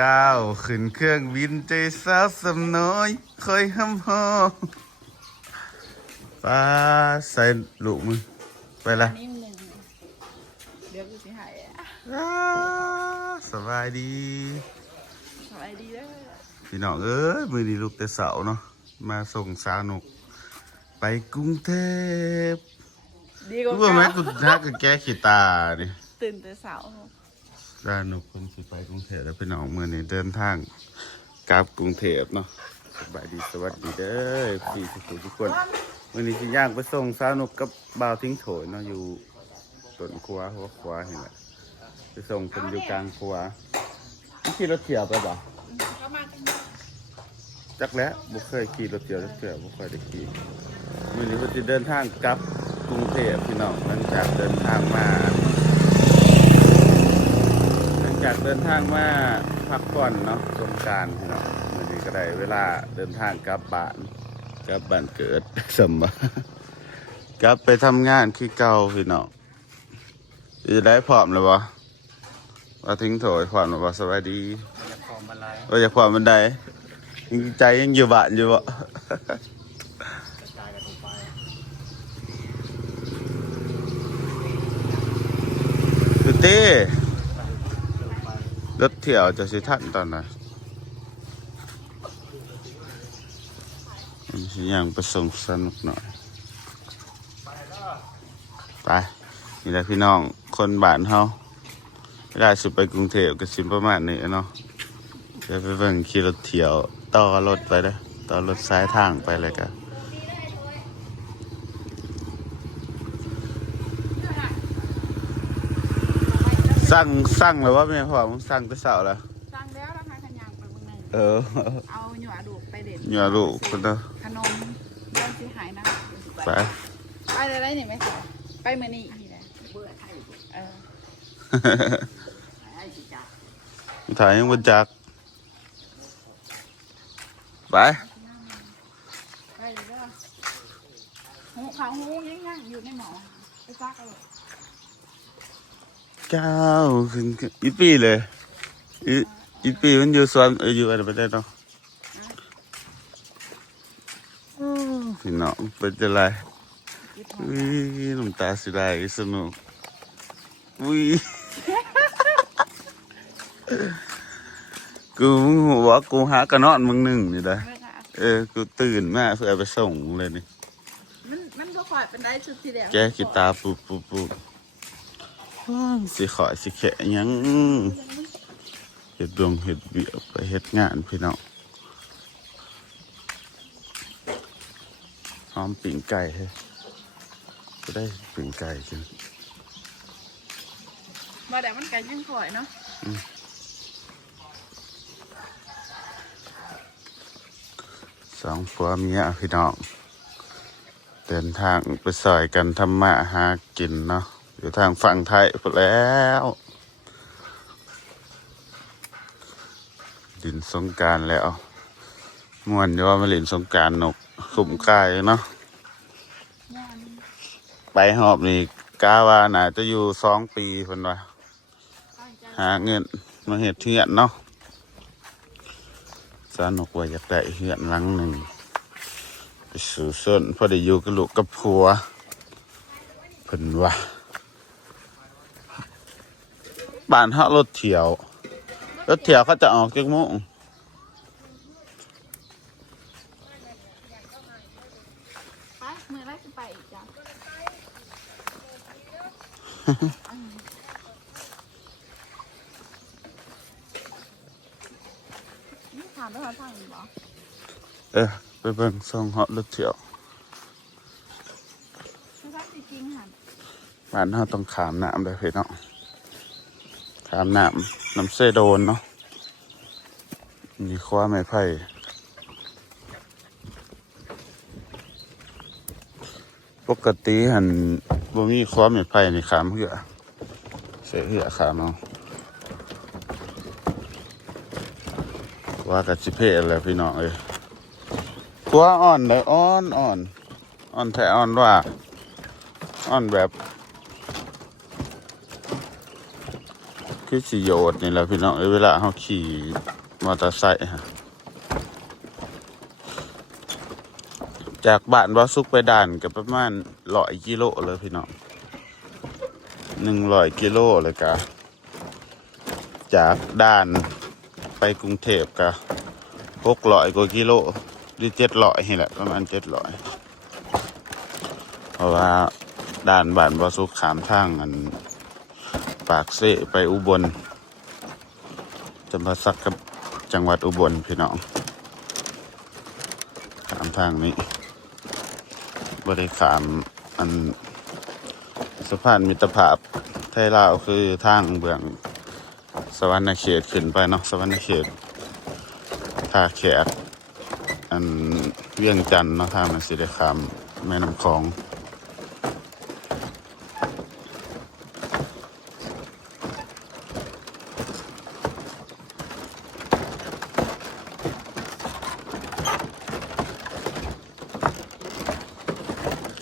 ก้าวขึ้นเครื่องบินใจสาวสำน้อยคอยห้ำหอป้าใส่ลูกมึงไปละนี่หนึ่งเดี๋ยวกูสิหายสบายดีสบายดีเด้อพี่น้องเอ้ยมือนี้ลูกแต่เสาเนาะมาส่งสาวนุกไปกรุงเทพดีกว่า รู้ไหมกูทักกับแกขีตาดิ ตื่นแต่เสาร์สาวนุกคนสิไปกรุงเทพแล้วพี่น้องมือนี้เดินทางกลับกรุงเทพเนาะสบายดีสวัสดีเด้อพี่ทุกคนมือนี้สิย่างไปส่งสาวนุกกับบ่าวทิ้งโถยเนาะอยู่ต้นครัวหัวครัวเห็นไหมไปส่งคนอยู่กลางครัวขี่รถเที่ยวไปบ่จักแล้วบุเคยขี่รถเที่ยวบุเคยได้ขี่มือนี้ก็จะเดินทางกลับกรุงเทพพี่น้องหลังจากเดินทางมาพักผ่อนเนาะสงกรานต์พี่น้องมือนี้ก็ได้เวลาเดินทางกลับบ้านเกิดสมบัติกลับไปทำงานที่เก่าพี่น้องจะได้พร้อมแล้วบ่ว่าทิ้งโถยพร้อมแล้วบ่สวัสดีอยากพร้อมบันไดใจยังอยู่บ้านอยู่บ่สุดที่รถเที่ยวจะสิทันตอนไหนสิยังไปส่งสนุกหน่อยไปนี่แหละพี่น้องคนบ้านเฮาได้สุดไปกรุงเทพก็สิประมาณนี้เนาะจะไปเบิ่งขี่รถเที่ยวต่อรถไปเด้อต่อรถสายทางไปเลยกันสั่งเลยว่าแม่พ่อมึงสั่งแต่เช้าแล้วสั่งแล้วนะคะขันยางไปเมืองไหนเอาหยวดูไปเด็ดหยวลูกคนเด้อขนมเริ่มสิหายนะไปเลยได้ไหมไปเมื่อนี้นี่แหละถ่ายยังบนจักไปหูขาวหูยังอยู่ในหมอไปซักเอาก้าวขึ้นอีปีเลยอีปีมันอยู่สวนอยู่อะไรไปได้เนาะพี่น้องเป็นจะไรน้ำตาสิไหลสนุกกูบอกกูหากระนอนมึงหนึ่งนี่ได้กูตื่นมาเพื่อไปส่งเลยนี่มันก็คอยเป็นได้ชุดที่เดียวแกกีตาร์ปูสิขอสิแขะยังเห็ดเบียไปเห็ดงานพี่น้องหอมปิ่งไก่ให้ก็ได้ปิ่งไก่กินมาแต่มันไก่ยังข่อยเนาะสองผัวเมียพี่น้องเดินทางไปซอยกันทำมาหากินเนาะอยู่ทางฝั่งไทยพอแล้วดินสงกรานต์แล้วม่วนอยู่ว่ามาเล่นสงกรานต์นกขุ่มกายเนาะไปหอบนี่กาว่าน่าจะอยู่2 ปีเพิ่นว่าหาเงินมาเฮ็ดเฮือนเนาะสนุกว่าอยากได้เฮือนหลังหนึ่งไปสู่ส้นพอได้อยู่กับลูกกับผัวเพิ่นว่าบ้านเฮารถเที่ยวเขาจะออกจากโมงไปเมื่อไรจะไปอีกจ้ะนี่ถามไปทางอื่นเหรอไปเบิ่งส่งเฮารถเที่ยวจริงค่ะบ้านเฮาต้องขามน้ำไปพี่น้องขามน้ำเสโดนเนาะมีคว้าไม้ไผ่ปกติหันบ่มีคว้าไม้ไผ่ในขามเหือเสียเหือขามเอาว่ากับจิเพอะไรพี่น้องคว้าอ่อนเลยอ่อนแท้อ่อนว่าอ่อนแบบ คือสิโยดนี่แหละพี่น้องเวลาเขาขี่มอเตอร์ไซค์ฮะจากบ้านบ่สุกไปด่านกับประมาณ100 กิโลเลยพี่น้อง100 กิโลเลยกะจากด่านไปกรุงเทพกะ600 กว่ากิโลหรือ700นี่แหละประมาณ700เพราะว่าด่านบ้านบ่สุกขามทางอันปากเสไปอุบลจำปาสักกับจังหวัดอุบลพี่น้องขามทางนี้บริขามอันสะพานมิตรภาพไทยลาวคือทางเบื้องสวรรณเขตขึ้นไปเนาะสวรรณเขตท่าแขกอันเวียงจันทน์เนาะทางมันสิได้ขามแม่น้ำคลอง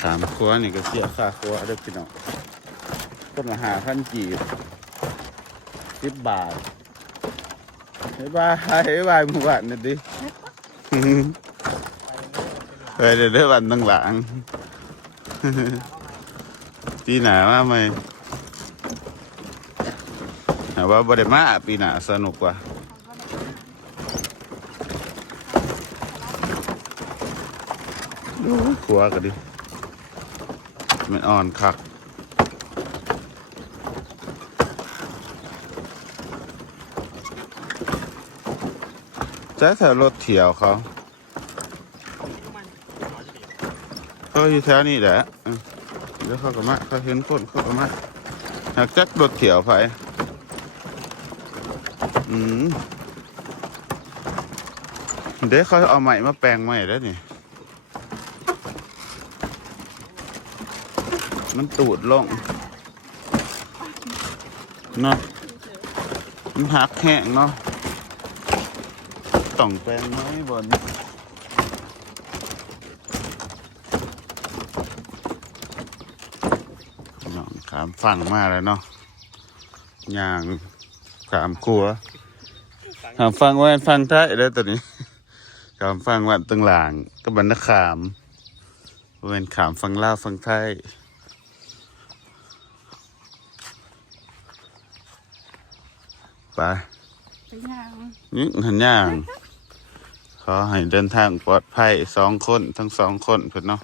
ขามครัวนี่ก็เสียค่าครัวเด้อพี่น้องก็มา5,000 กีบ10 บาทบ๊ายบายหมู่บ้านนี่ดิไปเดี๋ยววันตั้งหลังปีหนาว่าไหมแต่ว่าบ่ได้มาปีหนาสนุกกว่าดูขัวกันดิมันอ่อนคักใช้แถวรถเที่ยวเขาอยู่แถวนี้แหละเดี๋ยวเขาก็มาเขาเห็นคนเขาก็มาหากจักรถเที่ยวไปเดี๋ยวเขาเอาใหม่มาแปลงใหม่แล้วนี่มันตูดลงเนาะมันหักแห้งเนาะต้องแปลงน้อยบนน้องขามฟังมาแล้วเนาะย่างขามครัวขามฟังว่าฟังไทยแล้วตัวนี้ขามฟังวันตึงหลางก็บรรณขามเป็นขามฟังลาวฟังไทยไปนี่หันย่างขอให้เดินทางปลอดภัย2 คนทั้ง2 คนเพื่อนเนาะ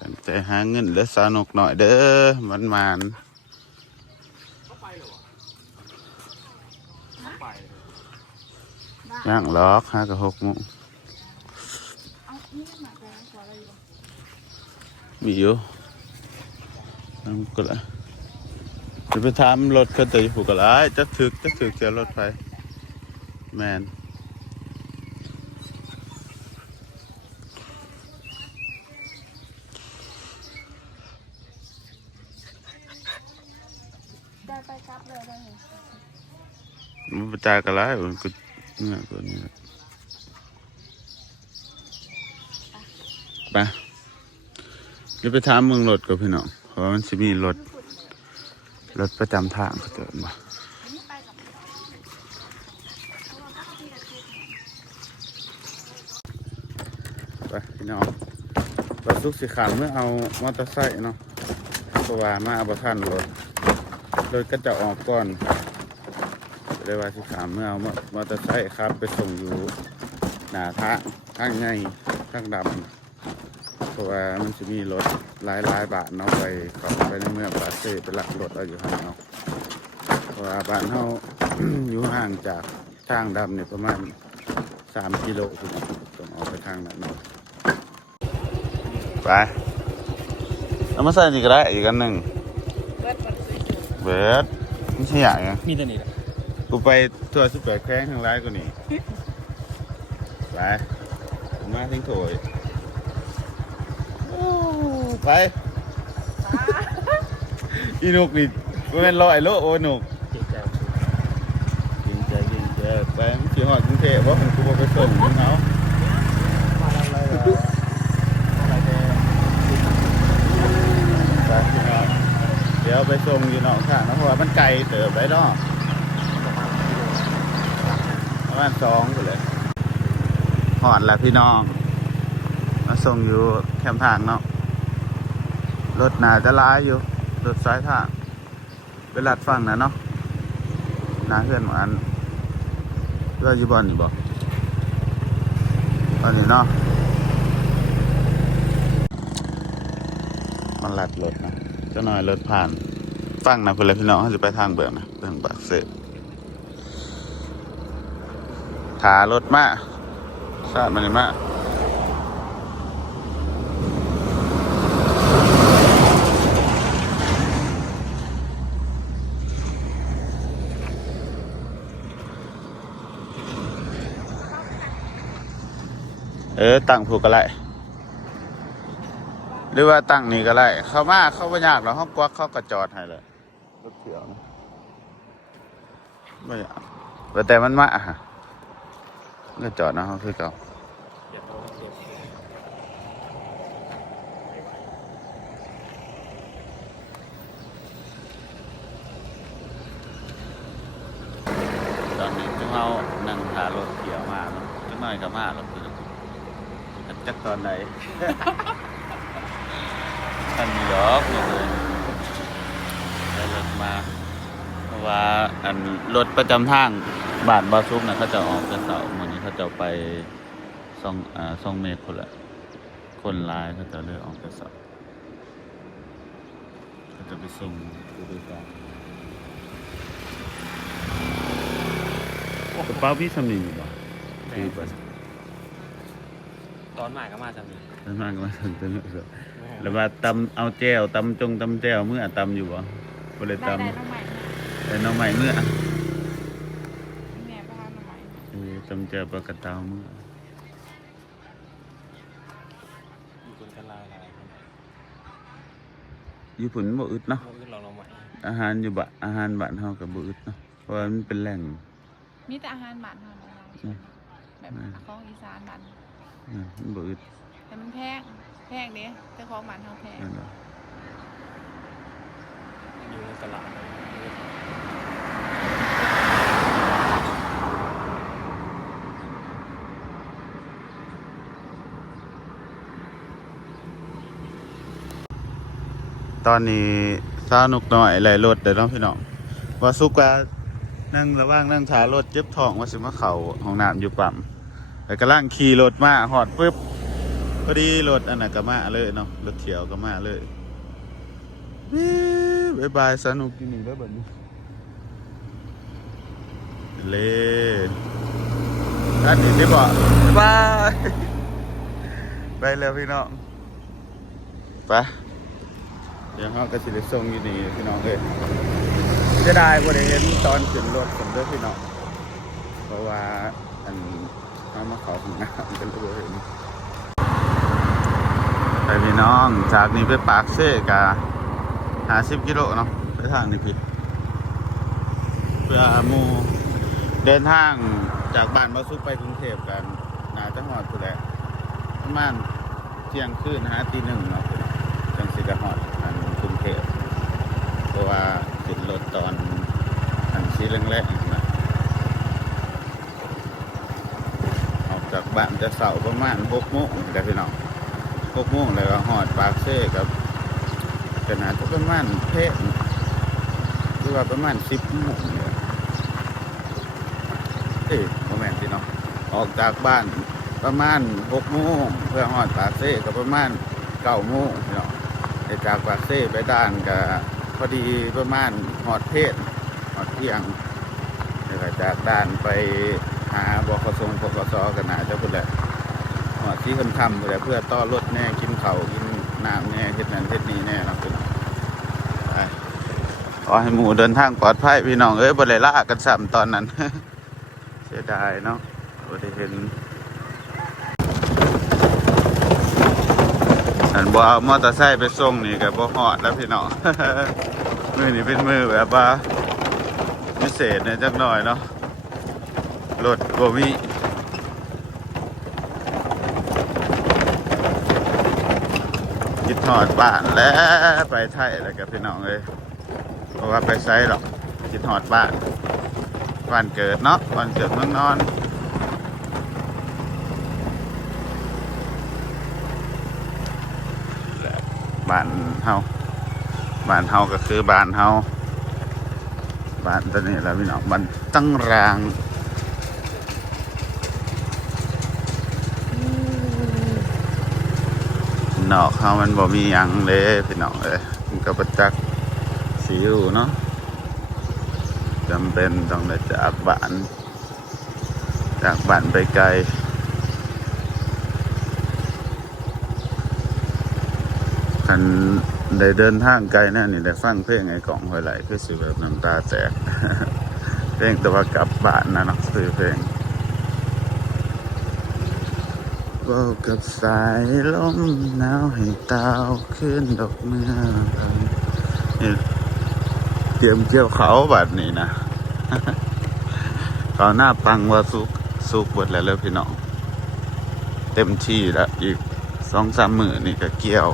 ตั้งใจหาเงินและสนุกหน่อยเด้อมันย่างล็อก5 กับ 6 โมงมีอยู่ทำก็ละจะไปทำรถเขาแต่อยู่ผูกกะไรจะถึกเสียรถไฟแมนได้ไปกลับเลยได้ไหมมันประจายกันไรมันก็เนี่ยตัวนี้ไปจะไปทำเมืองรถกับพี่น้องเพราะมันจะมีรถประจำทางเขาเจอมาไปพี่น้องเราสุกสีขาวเมื่อเอามอเตอร์ไซค์เนาะเพราะว่ามาเอาประทันรถก็จะออกก่อนเลยว่าสีขาวเมื่อเอามอเตอร์ไซค์ครับไปส่งอยู่หน้าทางไงทางดำเพราะว่ามันจะมีรถหลายบาทเนาะไปขับไปในเมืองปาเซ่ไปหลักรถเอาอยู่ห่างเนาะเพราะว่าบ้านเขา อยู่ห่างจากทางดำเนี่ยประมาณ3 กิโลถึงต้องออกไปทางนั้นเนาะไปเอามาใส่นี่ก็ได้อีกอันหนึ่งเบิร์ดไม่ใช่ใหญ่ไงมีแต่นี่แหละ กูไปทัวร์18 แคว้นทางร้ายกว่านี้ไปมาทิ้งโถยไปอีนุกนี่เป็น100 โลโอ้หนุกเจ็บใจ จริงใจไปมันขี่หอดกรุงเทพว่าผมกูไปส่งมึงเอามาอะไรเหรออะไรแกไปพี่น้องเดี๋ยว เอาไปส่งอยู่นอกทางนะเพราะว่ามันไกลเติบไปเนาะประมาณ2ไปเลยหอดแล้วพี่น้องมาส่งอยู่แคมป์ทางเนาะรถหนาจะร้ายอยู่รถสายทางไปลัดฝั่งนะเนาะหนาเพื่อนอันเพื่ออยู่บอลนี่บอกตอนนี้เนาะมันลัดรถนะเจ้าหน่อยรถผ่านฟังนะเพื่อนพี่น้องเขาจะไปทางเบื้องนะเบื้องปากเสกถารถมาสาดมันเลยมาตั้งผูกก็ได้หรือว่าตั้งนี่ก็ได้เข้ามาเข้าไม่ยากหรอกเขากวักเขากระจอดให้เลยรถเขียวนะไม่ยากแต่มันมาฮะก็จอดนะเขาคือเก่าตอนนี้เรานั่งหารถเขียวมาเนาะจักหน่อยก็มาหรอกคือจักตอนไหน ท่านมีดอกเลยได้รถมาเพราะว่าอันรถประจำทางบ้านบาซุกนะเขาจะออกแต่เสาร์วันนี้เขาจะไปซ่องเมฆคนละคนร้ายเขาจะเลือกออกแต่เสาร์เขาจะไปส่งผู้โดยสารกระเป๋าพี่สำนีอยู่บ่คือบ่ ตอนใหม่ก็มาจำเลย ท่านมากก็มาถึงเนื้อแล้วว่าตำเอาแจวตำแจวเมื่อตำอยู่บ่บ่เลยตำ ได้น้องใหม่ แต่น้องใหม่เมื่อ แม่ไปหาน้องใหม่ ตำแจวปลากระเตาเมื่อ มีคนกันลายอะไร ญี่ปุ่นบ่อึดเนาะ ขึ้นลองใหม่ อาหารอยู่อาหารบ้านเฮาก็บ่อึดเนาะเพราะว่ามันเป็นแหล่ง มีแต่อาหารบ้านเฮาแบบของอีสานบ้าน มันบ่อึด แต่มันแพงเด้แต่ของบ้านเฮาแพง นั่นแหละ อยู่ในตลาด ตอนนี้สาวนุกน้อยไหลรถเด้อเนาะพี่น้องว่าสุกว่านั่งระหว่างนั่งถ่ายรถเจ็บท้องว่าสิมาเข้าห้องน้ำอยู่ปั๊มแล้วกำลังขี่รถมาฮอดปึ๊บพอดีรถอันน่ะก็มาเลยเนาะรถเขียวก็มาเลยบ๊ายบายสนุกอยู่นี่เด้อบัดนี้ท่านเห็นได้บ่บายไปแล้วพี่น้องไปเดี๋ยวเราก็สิได้ส่งอยู่นี่พี่น้องเอ้ยจะได้บ่ได้เห็นตอนขึ้นรถผมเด้อพี่น้องเพราะว่าอันเอามาเข้าห้องน้ำกันเลยเห็นไปพี่น้องจากนี้ไปปากเซ่กะ50 กิโลเนาะไปทางนี้พี่เพื่อหมู่เดินทางจากบ้านมาสุกไปกรุงเทพกันน่าจะฮอดพุ่นแหละประมาณเที่ยงคืนตี 1เนาะจังสิได้ฮอดอันกรุงเทพเพราะว่าขึ้นรถตอนอันสีแรงๆนะออกจากบ้านจะเสาร์ประมาณ6 โมงได้พี่น้อง6 โมงแล้วก็ฮอดปากเซ่กับก็น่าจะประมาณเพศหรือว่าประมาณ10 โมงเนี่ยโมเมนต์พี่น้องออกจากบ้านประมาณ6 โมงเพื่อฮอดปากเซ่ก็ประมาณ9 โมงพี่น้องจากปากเซ่ไปด้านก็พอดีประมาณฮอดเพศฮอดเที่ยงแล้วก็จากด้านไปหาบขสปกสกันน่าจะพุ่นแหละฮอดที่ค่ำๆพุ่นแหละเพื่อต้อรถแน่กินข้าวกินน้ำแน่เฮ็ดนั่นเฮ็ดนี่แน่เนาะพี่น้องไปขอให้หมู่เดินทางปลอดภัยพี่น้องเอ้ยบ่ได้ลากันซ้ำตอนนั้น เสียดายเนาะบ่ได้เห็นอันบ่เอามอเตอร์ไซค์ไปส่งนี่ก็บ่ฮอดแล้วพี่น้อง มื้อนี้เป็นมื้อแบบว่าพิเศษเนี่ยจักหน่อยเนาะรถบ่มีคิดฮอดบ้านแล้วไปไทยแล้วก็พี่น้องเอ้ย เพราะว่าไปไซหรอกคิดหอดบ้านบ้านเกิดเนาะบ้านเกิดเมืองนอนบ้านเฮาบ้านเฮาก็คือบ้านเฮาบ้านตัวนี้แหล้วพี่น้องบ้านตั้งรางนอกเฮามันบ่มีหยังเลยพี่น้องเอ้ยมันก็ประจักษ์สิอยู่เนาะจำเป็นต้องได้จากบ้านไปไกลคันได้เดินทางไกลแน่นี่ได้ฟังเพลงไอ้กล่องหอยไหลคือสิแบบน้ำตาแตก เพลงแต่ว่ากลับบ้านนะเนาะคือเพลงเว้ากับสายลมหนาวให้ตาวขึ้นดอกเมื่อนี่เตรียมเกี่ยวเขาบัดนี้นะ เขาหน้าปังว่าสุกหมดแล้วเลยพี่น้องเต็มที่แล้วอีก2-3 มื้อนี่ก็เกี่ยว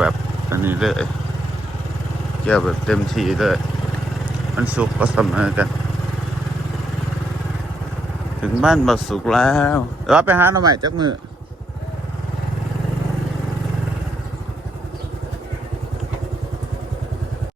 แบบอันนี้เลยเกี่ยวแบบเต็มที่เลยมันสุกก็เสมอกันถึงบ้านบ่สุกแล้วเราไปหาหน่อไม้จักมื้อ